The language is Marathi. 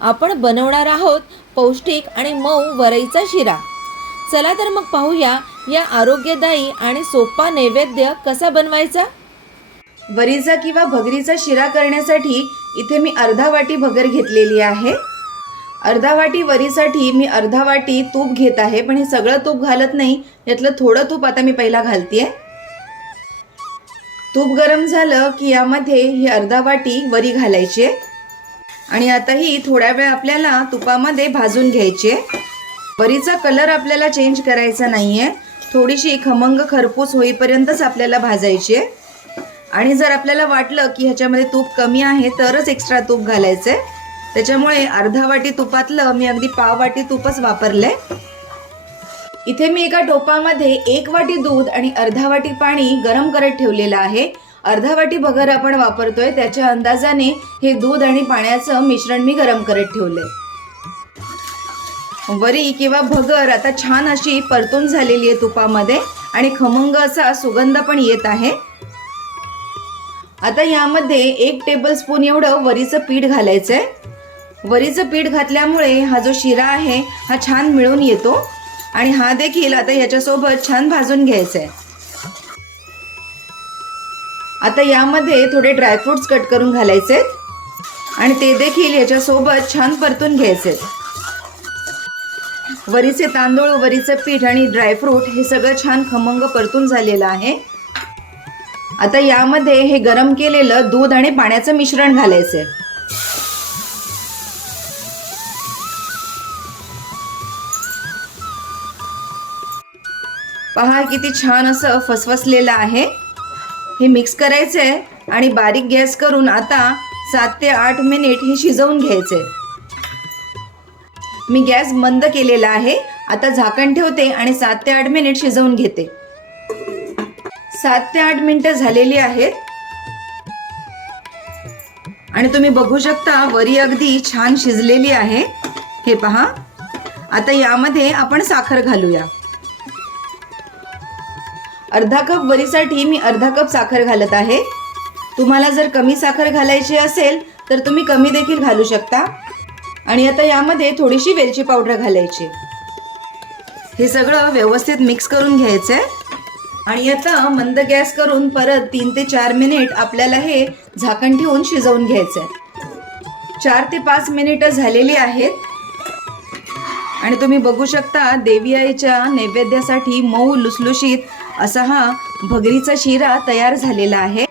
आपण बनवणार आहोत पौष्टिक आणि मऊ वरईचा शिरा। चला तर मग पाहूया या आरोग्यदायी आणि सोपा नैवेद्य कसा बनवायचा। वरीचा किंवा भगरीचा शिरा करण्यासाठी इथे मी अर्धा वाटी भगर घेतलेली आहे। अर्धा वाटी वरीसाठी मी अर्धा वाटी तूप घेत आहे, पण हे सगळं तूप घालत नाही, यातलं थोडं तूप आता मी पहिला घालतेय। तूप गरम झालं की यामध्ये ही अर्धा वाटी वरी घालायची आणि आता ही थोड्या वेळ आपल्याला तुपामध्ये भाजून घ्यायची। वरीचा कलर आपल्याला चेंज करायचा नाहीये, थोडीशी खमंग खरपूस होईपर्यंतच आपल्याला भाजायची आहे। आणि जर आपल्याला वाटलं की ह्याच्यामध्ये तूप कमी आहे तरच एक्स्ट्रा तूप घालायचंय, त्याच्यामुळे अर्धा वाटी तुपातलं मी अगदी पाव वाटी तूपच वापरलंय। इथे मी एका टोपामध्ये 1 वाटी दूध आणि अर्धा वाटी पाणी गरम करत ठेवलेलं आहे। अर्धा वाटी भगर आपण वापरतोय, त्याच्या अंदाजाने हे दूध आणि पाण्याचं मिश्रण मी गरम करत ठेवलंय। वरी किंवा भगर आता छान अशी परतून झालेली आहे तुपामध्ये आणि खमंग असा सुगंध पण येत आहे। आता यामध्ये 1 टेबलस्पून एवढं वरीचं पीठ घालायचंय। वरीचं पीठ घातल्यामुळे हा जो शिरा आहे हा छान मिळून येतो आणि हा देखील आता याच्यासोबत छान भाजून घ्यायचा आहे। आता यामध्ये थोडे ड्रायफ्रुट्स कट करून घालायचे आणि ते देखील याच्यासोबत छान परतून घ्यायचे। वरीचे तांदूळ, वरीचं पीठ आणि ड्रायफ्रूट हे सगळं छान खमंग परतून झालेलं आहे। आता यामध्ये हे गरम केलेलं दूध आणि पाण्याचं मिश्रण घालायचंय। पहा किती छान असं फसफसलेलं आहे। हे मिक्स करायचंय आणि बारीक गॅस करून आता 7 ते 8 मिनिट हे शिजवून घ्यायचंय। मी गॅस बंद केलेला आहे, आता झाकण ठेवते आणि 7 ते 8 मिनिट शिजवून घेते। 7 ते 8 मिनिटं झालेली आहेत आणि तुम्ही बघू शकता वरी अगदी छान शिजलेली आहे। हे पहा, आता यामध्ये आपण साखर घालूया। अर्धा कप वरीसाठी मी अर्धा कप साखर घालत आहे। तुम्हाला जर कमी साखर घालायची असेल तर तुम्ही कमी देखील घालू शकता। आणि आता यामध्ये थोडीशी वेलची पावडर घालायची। हे सगळं व्यवस्थित मिक्स करून घ्यायचंय आणि आता मंद गॅस करून परत 3 ते 4 मिनिट आपल्याला हे झाकण ठेवून शिजवून घ्यायचंय। 4 ते 5 मिनिटं झालेली आहेत आणि तुम्ही बघू शकता देवी आईच्या नैवेद्यासाठी मऊ लुसलुशीत असा हा भगरीचा शिरा तयार झालेला आहे।